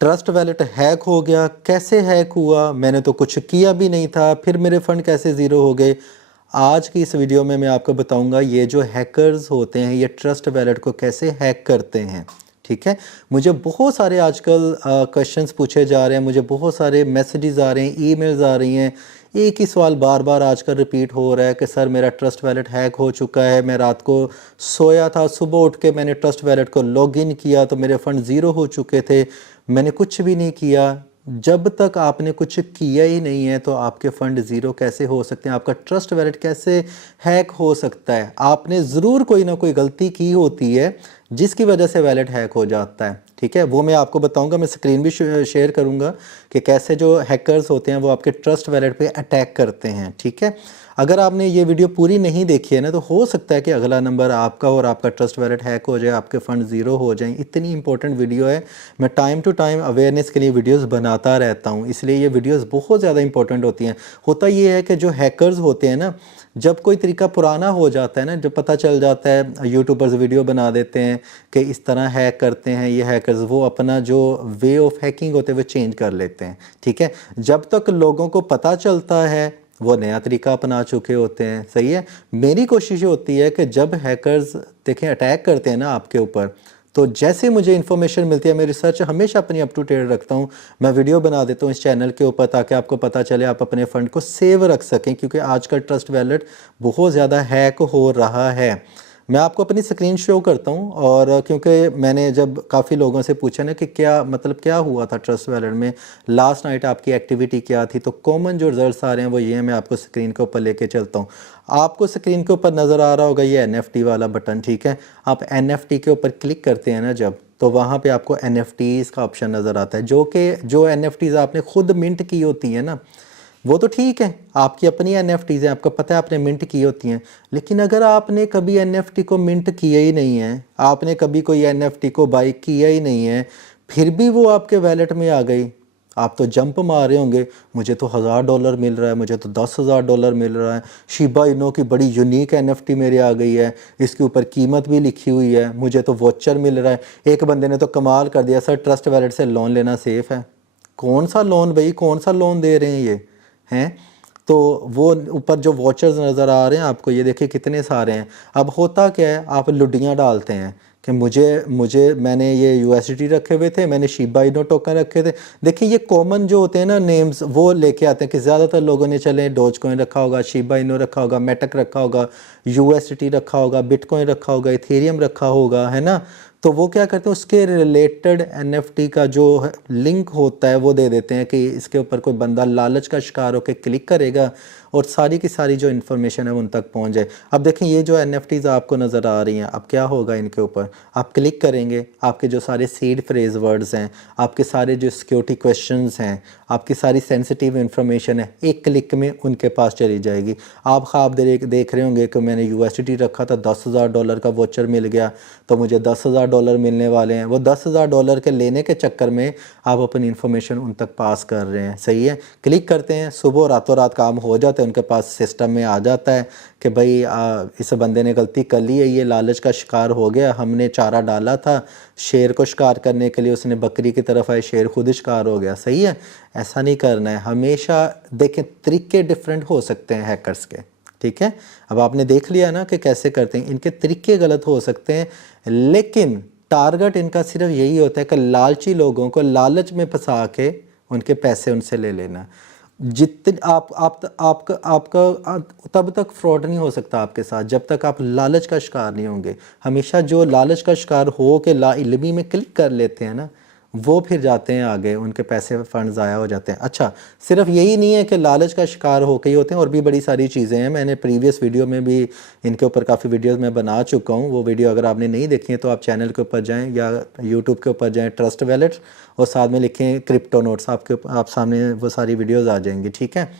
Trust wallet hack हो गया। कैसे हैक हुआ? मैंने तो कुछ किया भी नहीं था, फिर मेरे फ़ंड कैसे ज़ीरो हो गए? आज की इस वीडियो में मैं आपको बताऊंगा ये जो हैकर्स होते हैं ये ट्रस्ट वैलेट को कैसे हैक करते हैं। ठीक है, मुझे बहुत सारे आजकल क्वेश्चंस पूछे जा रहे हैं, मुझे बहुत सारे मैसेजेस आ रहे हैं, ईमेल्स आ रही हैं। एक ही सवाल बार बार आजकल रिपीट हो रहा है कि सर मेरा ट्रस्ट वैलेट हैक हो चुका है, मैं रात को सोया था, सुबह उठ के मैंने ट्रस्ट वैलेट को लॉगिन किया तो मेरे फ़ंड ज़ीरो हो चुके थे, मैंने कुछ भी नहीं किया। जब तक आपने कुछ किया ही नहीं है तो आपके फ़ंड ज़ीरो कैसे हो सकते हैं? आपका ट्रस्ट वैलेट कैसे हैक हो सकता है? आपने ज़रूर कोई ना कोई गलती की होती है जिसकी वजह से वैलेट हैक हो जाता है। ठीक है, वो मैं आपको बताऊंगा, मैं स्क्रीन भी शेयर करूंगा कि कैसे जो हैकर्स होते हैं वो आपके ट्रस्ट वैलेट पे अटैक करते हैं। ठीक है, अगर आपने ये वीडियो पूरी नहीं देखी है ना तो हो सकता है कि अगला नंबर आपका और आपका ट्रस्ट वैलेट हैक हो जाए, आपके फ़ंड ज़ीरो हो जाएं। इतनी इंपॉर्टेंट वीडियो है, मैं टाइम टू टाइम अवेयरनेस के लिए वीडियोस बनाता रहता हूं, इसलिए ये वीडियोस बहुत ज़्यादा इंपॉर्टेंट होती हैं। होता ये है कि जो हैकर्स होते हैं ना, जब कोई तरीका पुराना हो जाता है ना, जब पता चल जाता है, यूट्यूबर्स वीडियो बना देते हैं कि इस तरह हैक करते हैं ये हैकर्स, वो अपना जो वे ऑफ हैकिंग होते हैं वो चेंज कर लेते हैं। ठीक है, जब तक लोगों को पता चलता है वो नया तरीका अपना चुके होते हैं। सही है, मेरी कोशिश होती है कि जब हैकर्स देखें अटैक करते हैं ना आपके ऊपर, तो जैसे मुझे इन्फॉर्मेशन मिलती है, मैं रिसर्च हमेशा अपनी अप टू डेट रखता हूँ, मैं वीडियो बना देता हूँ इस चैनल के ऊपर ताकि आपको पता चले, आप अपने फ़ंड को सेव रख सकें, क्योंकि आजकल ट्रस्ट वैलेट बहुत ज़्यादा हैक हो रहा है। मैं आपको अपनी स्क्रीन शो करता हूँ, और क्योंकि मैंने जब काफ़ी लोगों से पूछा ना कि क्या मतलब क्या हुआ था ट्रस्ट वैलेट में, लास्ट नाइट आपकी एक्टिविटी क्या थी, तो कॉमन जो रिजल्ट्स आ रहे हैं वो ये हैं। मैं आपको स्क्रीन के ऊपर लेके चलता हूँ। आपको स्क्रीन के ऊपर नज़र आ रहा होगा ये NFT वाला बटन। ठीक है, आप NFT के ऊपर क्लिक करते हैं ना जब, तो वहाँ पे आपको NFTs का ऑप्शन नज़र आता है, जो NFTs आपने खुद मिंट की होती है ना, वो तो ठीक है, आपकी अपनी NFTs हैं, आपको पता है आपने मिंट की होती हैं। लेकिन अगर आपने कभी NFT को मिंट किया ही नहीं है, आपने कभी कोई NFT को बाई किया ही नहीं है, फिर भी वो आपके वैलेट में आ गई, आप तो जंप मार रहे होंगे, मुझे तो $1000 मिल रहा है, मुझे तो $10,000 मिल रहा है, शिबा इनो की बड़ी यूनिक NFT मेरे आ गई है, इसके ऊपर कीमत भी लिखी हुई है, मुझे तो वॉचर मिल रहा है। एक बंदे ने तो कमाल कर दिया, सर ट्रस्ट वैलेट से लोन लेना सेफ़ है। कौन सा लोन भाई, कौन सा लोन दे रहे हैं ये हैं? तो वो ऊपर जो वॉचर्स नज़र आ रहे हैं आपको, ये देखिए कितने सारे हैं। अब होता क्या है, आप लुडियाँ डालते हैं कि मुझे मुझे मैंने ये USDT रखे हुए थे, मैंने शिबा इनो टोकन रखे थे। देखिए ये कॉमन जो होते हैं ना नेम्स, वो लेके आते हैं कि ज़्यादातर लोगों ने चले डोज कॉइन रखा होगा, शिबा इनो रखा होगा, मेटक रखा होगा, USDT रखा होगा, बिटकॉइन रखा होगा, इथेरियम रखा होगा, है ना। तो वो क्या करते हैं, उसके रिलेटेड NFT का जो लिंक होता है वो दे देते हैं कि इसके ऊपर कोई बंदा लालच का शिकार होकर क्लिक करेगा और सारी की सारी जो इन्फॉर्मेशन है उन तक पहुंच जाए। अब देखें ये जो NFTs आपको नज़र आ रही हैं, अब क्या होगा इनके ऊपर, आप क्लिक करेंगे, आपके जो सारे सीड फ्रेज वर्ड्स हैं, आपके सारे जो सिक्योरिटी क्वेश्चंस हैं, आपकी सारी सेंसिटिव इन्फॉर्मेशन है, एक क्लिक में उनके पास चली जाएगी। आप ख्वाब देख रहे होंगे कि मैंने USDT रखा था, $10,000 का वोचर मिल गया, तो मुझे $10,000 मिलने वाले हैं। वो $10,000 के लेने के चक्कर में आप अपनी इन्फॉर्मेशन उन तक पास कर रहे हैं। सही है, क्लिक करते हैं, सुबह रातों रात काम हो जाता है, उनके पास सिस्टम में आ जाता है कि भाई इस बंदे ने गलती कर ली है, ये लालच का शिकार हो गया, हमने चारा डाला था शेर को शिकार करने के लिए, उसने बकरी की तरफ आए, शेर खुद शिकार हो गया। सही है, ऐसा नहीं करना है। हमेशा देखें तरीके डिफरेंट हो सकते हैं हैकर्स के। ठीक है, अब आपने देख लिया ना कि कैसे करते हैं, इनके तरीके गलत हो सकते हैं, लेकिन टारगेट इनका सिर्फ यही होता है कि लालची लोगों को लालच में फंसा के उनके पैसे उनसे ले लेना। जितने आपका तब तक फ्रॉड नहीं हो सकता आपके साथ जब तक आप लालच का शिकार नहीं होंगे। हमेशा जो लालच का शिकार हो के लाइल्मी में क्लिक कर लेते हैं ना, वो फिर जाते हैं आगे, उनके पैसे फंड ज़ाया हो जाते हैं। अच्छा, सिर्फ यही नहीं है कि लालच का शिकार होके ही होते हैं, और भी बड़ी सारी चीज़ें हैं। मैंने प्रीवियस वीडियो में भी इनके ऊपर काफ़ी वीडियोस मैं बना चुका हूँ, वो वीडियो अगर आपने नहीं देखी है तो आप चैनल के ऊपर जाएं या यूट्यूब के ऊपर जाएं, ट्रस्ट वैलेट, और साथ में लिखें क्रिप्टो नोट्स, आप सामने वो सारी वीडियोज़ आ जाएंगी। ठीक है,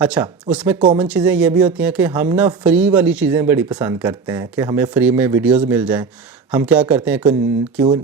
अच्छा, उसमें कॉमन चीज़ें ये भी होती हैं कि हम ना फ्री वाली चीज़ें बड़ी पसंद करते हैं कि हमें फ्री में वीडियोस मिल जाएं, हम क्या करते हैं, क्यों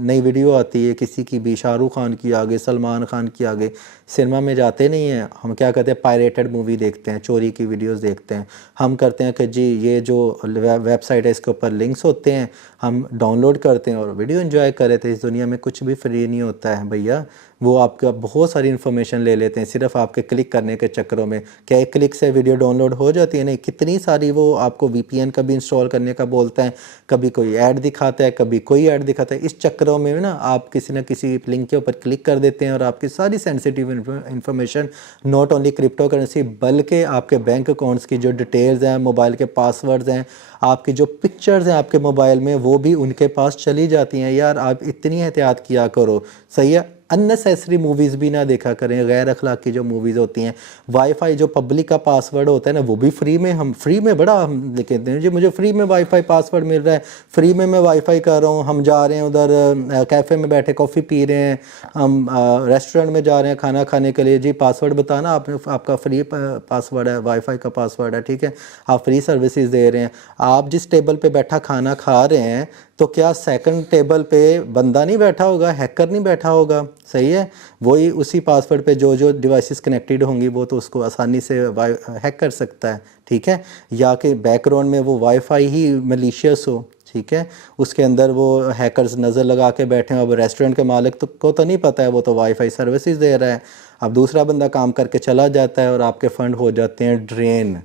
नई वीडियो आती है किसी की भी, शाहरुख खान की आ गई, सलमान खान की आ गई, सिनेमा में जाते नहीं हैं, हम क्या करते हैं पायरेटेड मूवी देखते हैं, चोरी की वीडियोस देखते हैं। हम करते हैं कि जी ये जो वेबसाइट है इसके ऊपर लिंक्स होते हैं, हम डाउनलोड करते हैं और वीडियो एंजॉय कर रहे थे। इस दुनिया में कुछ भी फ्री नहीं होता है भैया। वो आपका बहुत सारी इन्फॉर्मेशन ले लेते हैं सिर्फ आपके क्लिक करने के चक्करों में। क्या एक क्लिक से वीडियो डाउनलोड हो जाती है? नहीं, कितनी सारी वो आपको वीपीएन का भी इंस्टॉल करने का बोलता है, कभी कोई ऐड दिखाता है, कभी कोई ऐड दिखाता है। इस चक्करों में ना आप किसी न किसी लिंक के ऊपर क्लिक कर देते हैं और आपकी सारी sensitive information, not only crypto currency बल्कि आपके बैंक अकाउंट्स की जो डिटेल्स हैं, मोबाइल के पासवर्ड्स हैं, आपकी जो पिक्चर्स हैं आपके मोबाइल में, वो भी उनके पास चली जाती हैं। यार आप इतनी एहतियात किया करो, सही है। अननेसेसरी मूवीज़ भी ना देखा करें, गैर अखलाकी जो मूवीज़ होती हैं। वाईफाई जो पब्लिक का पासवर्ड होता है ना, वो भी फ्री में, हम फ्री में बड़ा हम कहते हैं जी मुझे फ्री में वाईफाई पासवर्ड मिल रहा है, फ्री में मैं वाईफाई कर रहा हूँ। हम जा रहे हैं उधर कैफ़े में बैठे कॉफ़ी पी रहे हैं, हम रेस्टोरेंट में जा रहे हैं खाना खाने के लिए, जी पासवर्ड बताना, आपने आपका फ्री पासवर्ड है, वाईफाई का पासवर्ड है, ठीक है, आप फ्री सर्विसेज दे रहे हैं। आप जिस टेबल पे बैठा खाना खा रहे हैं तो क्या सेकंड टेबल पे बंदा नहीं बैठा होगा, हैकर नहीं बैठा होगा, सही है। वही उसी पासवर्ड पे जो जो डिवाइसेस कनेक्टेड होंगी वो तो उसको आसानी से हैक कर सकता है, ठीक है। या कि बैकग्राउंड में वो वाईफाई ही मलिशियस हो, ठीक है, उसके अंदर वो हैकर्स नज़र लगा के बैठे हैं। अब रेस्टोरेंट के मालिक को तो नहीं पता है, वो तो वाईफाई सर्विसेज दे रहा है। अब दूसरा बंदा काम करके चला जाता है और आपके फ़ंड हो जाते हैं ड्रेन,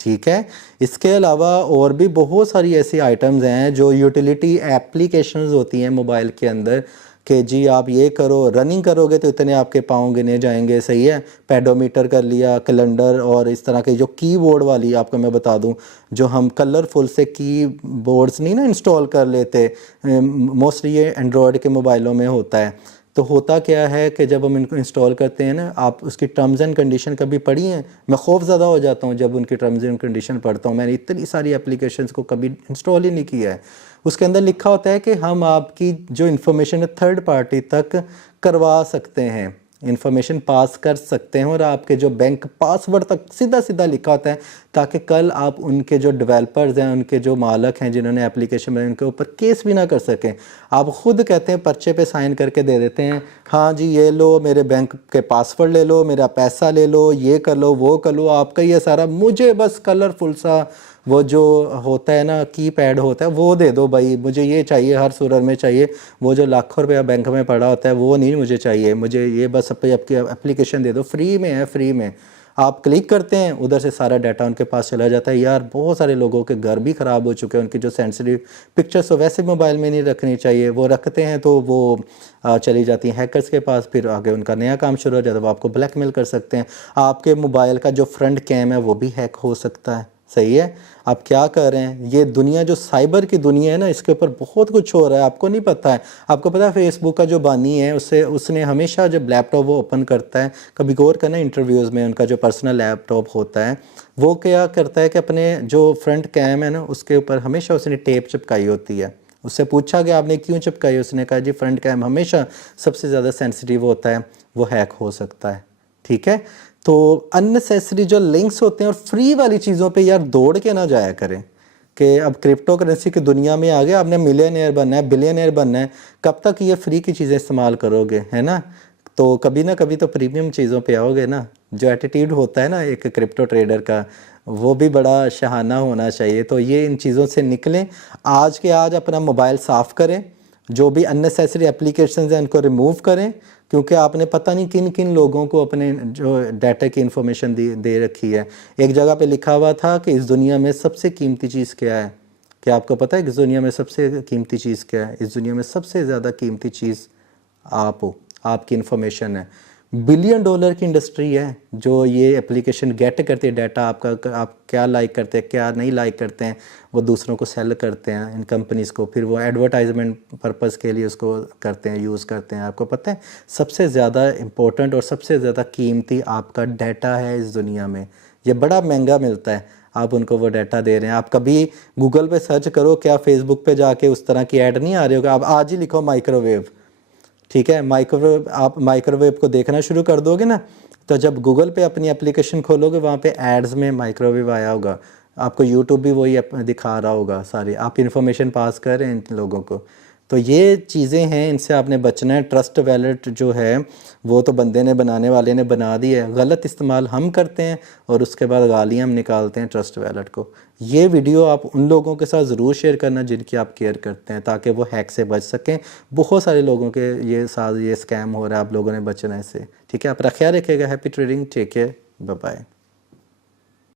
ठीक है। इसके अलावा और भी बहुत सारी ऐसी आइटम्स हैं जो यूटिलिटी एप्लीकेशंस होती हैं मोबाइल के अंदर, कि जी आप ये करो, रनिंग करोगे तो इतने आपके पाँव गिने जाएंगे, सही है। पेडोमीटर कर लिया, कैलेंडर, और इस तरह के जो कीबोर्ड वाली आपको मैं बता दूं, जो हम कलरफुल से कीबोर्ड्स नहीं ना इंस्टॉल कर लेते, मोस्टली ये एंड्रॉयड के मोबाइलों में होता है। तो होता क्या है कि जब हम इनको इंस्टॉल करते हैं ना, आप उसकी टर्म्स एंड कंडीशन कभी पढ़ी हैं? मैं खौफज़दा हो जाता हूँ जब उनकी टर्म्स एंड कंडीशन पढ़ता हूँ। मैंने इतनी सारी एप्लीकेशंस को कभी इंस्टॉल ही नहीं किया है। उसके अंदर लिखा होता है कि हम आपकी जो इन्फॉर्मेशन है थर्ड पार्टी तक करवा सकते हैं, इन्फॉर्मेशन पास कर सकते हैं, और आपके जो बैंक पासवर्ड तक सीधा सीधा लिखा होता है, ताकि कल आप उनके जो डेवलपर्स हैं, उनके जो मालक हैं जिन्होंने एप्लीकेशन बनाई, उनके ऊपर केस भी ना कर सकें। आप खुद कहते हैं पर्चे पे साइन करके दे देते हैं, हाँ जी ये लो मेरे बैंक के पासवर्ड ले लो, मेरा पैसा ले लो, ये कर लो वो कर लो, आपका ये सारा, मुझे बस कलरफुल सा वो जो होता है ना की पैड होता है वो दे दो भाई, मुझे ये चाहिए, हर सूरत में चाहिए। वो जो लाखों रुपया बैंक में पड़ा होता है वो नहीं मुझे चाहिए, मुझे ये बस आपकी एप्लीकेशन दे दो, फ्री में है, फ्री में। आप क्लिक करते हैं, उधर से सारा डाटा उनके पास चला जाता है। यार बहुत सारे लोगों के घर भी ख़राब हो चुके हैं, उनकी जो सेंसिटिव पिक्चर्स तो वैसे मोबाइल में नहीं रखनी चाहिए, वो रखते हैं तो वो चली जाती हैं हैकर्स के पास, फिर आगे उनका नया काम शुरू हो जाता है, वो आपको ब्लैकमेल कर सकते हैं। आपके मोबाइल का जो फ्रंट कैम है वो भी हैक हो सकता है, सही है। आप क्या कर रहे हैं, ये दुनिया जो साइबर की दुनिया है ना, इसके ऊपर बहुत कुछ हो रहा है, आपको नहीं पता है। आपको पता है फेसबुक का जो बानी है उसने हमेशा जब लैपटॉप वो ओपन करता है, कभी गौर करना इंटरव्यूज़ में, उनका जो पर्सनल लैपटॉप होता है वो क्या करता है कि अपने जो फ्रंट कैम है ना उसके ऊपर हमेशा उसने टेप चिपकाई होती है। उससे पूछा गया आपने क्यों चिपकाई, उसने कहा जी फ्रंट कैम हमेशा सबसे ज़्यादा सेंसिटिव होता है, वो हैक हो सकता है, ठीक है। तो अननेसेसरी जो लिंक्स होते हैं और फ्री वाली चीज़ों पे यार दौड़ के ना जाया करें, कि अब क्रिप्टो करेंसी की दुनिया में आ गया, आपने मिलियनेयर बनना है, बिलियनेयर बनना है, कब तक ये फ्री की चीज़ें इस्तेमाल करोगे, है ना। तो कभी ना कभी तो प्रीमियम चीज़ों पे आओगे ना। जो एटीट्यूड होता है ना एक क्रिप्टो ट्रेडर का, वो भी बड़ा शहाना होना चाहिए। तो ये इन चीज़ों से निकलें, आज के आज अपना मोबाइल साफ़ करें, जो भी अननेसेसरी एप्लीकेशंस हैं उनको रिमूव करें, क्योंकि आपने पता नहीं किन किन लोगों को अपने जो डाटा की इन्फॉर्मेशन दे रखी है। एक जगह पे लिखा हुआ था कि इस दुनिया में सबसे कीमती चीज़ क्या है। क्या आपको पता है कि इस दुनिया में सबसे कीमती चीज़ क्या है? इस दुनिया में सबसे ज़्यादा कीमती चीज़ आप हो, आपकी इन्फॉर्मेशन है। बिलियन डॉलर की इंडस्ट्री है जो ये एप्लीकेशन गेट करती है डाटा आपका, आप क्या लाइक करते हैं क्या नहीं लाइक करते हैं, वो दूसरों को सेल करते हैं इन कंपनीज़ को, फिर वो एडवर्टाइजमेंट पर्पज़ के लिए उसको करते हैं, यूज़ करते हैं। आपको पता है सबसे ज़्यादा इम्पोर्टेंट और सबसे ज़्यादा कीमती आपका डाटा है इस दुनिया में। ये बड़ा महंगा मिलता है, आप उनको वो डाटा दे रहे हैं। आप कभी गूगल पे सर्च करो, क्या फेसबुक पे जाके उस तरह की ऐड नहीं आ रही होगा। आप आज ही लिखो माइक्रोवेव, ठीक है, माइक्रोवेव, आप माइक्रोवेव को देखना शुरू कर दोगे ना, तो जब गूगल पे अपनी एप्लीकेशन खोलोगे वहाँ पे एड्स में माइक्रोवेव आया होगा। आपको यूट्यूब भी वही दिखा रहा होगा सारी, आप इन्फॉर्मेशन पास कर रहे हैं इन लोगों को। तो ये चीज़ें हैं, इनसे आपने बचना है। ट्रस्ट वैलेट जो है वो तो बंदे ने, बनाने वाले ने बना दी है, गलत इस्तेमाल हम करते हैं और उसके बाद गालियाँ हम निकालते हैं ट्रस्ट वैलेट को। ये वीडियो आप उन लोगों के साथ ज़रूर शेयर करना जिनकी आप केयर करते हैं, ताकि वो हैक से बच सकें। बहुत सारे लोगों के ये साथ ये स्कैम हो रहा है, आप लोगों ने बचना है इससे। ठीक है, अपना ख्याल रखिएगा। Happy trading, take care, bye bye.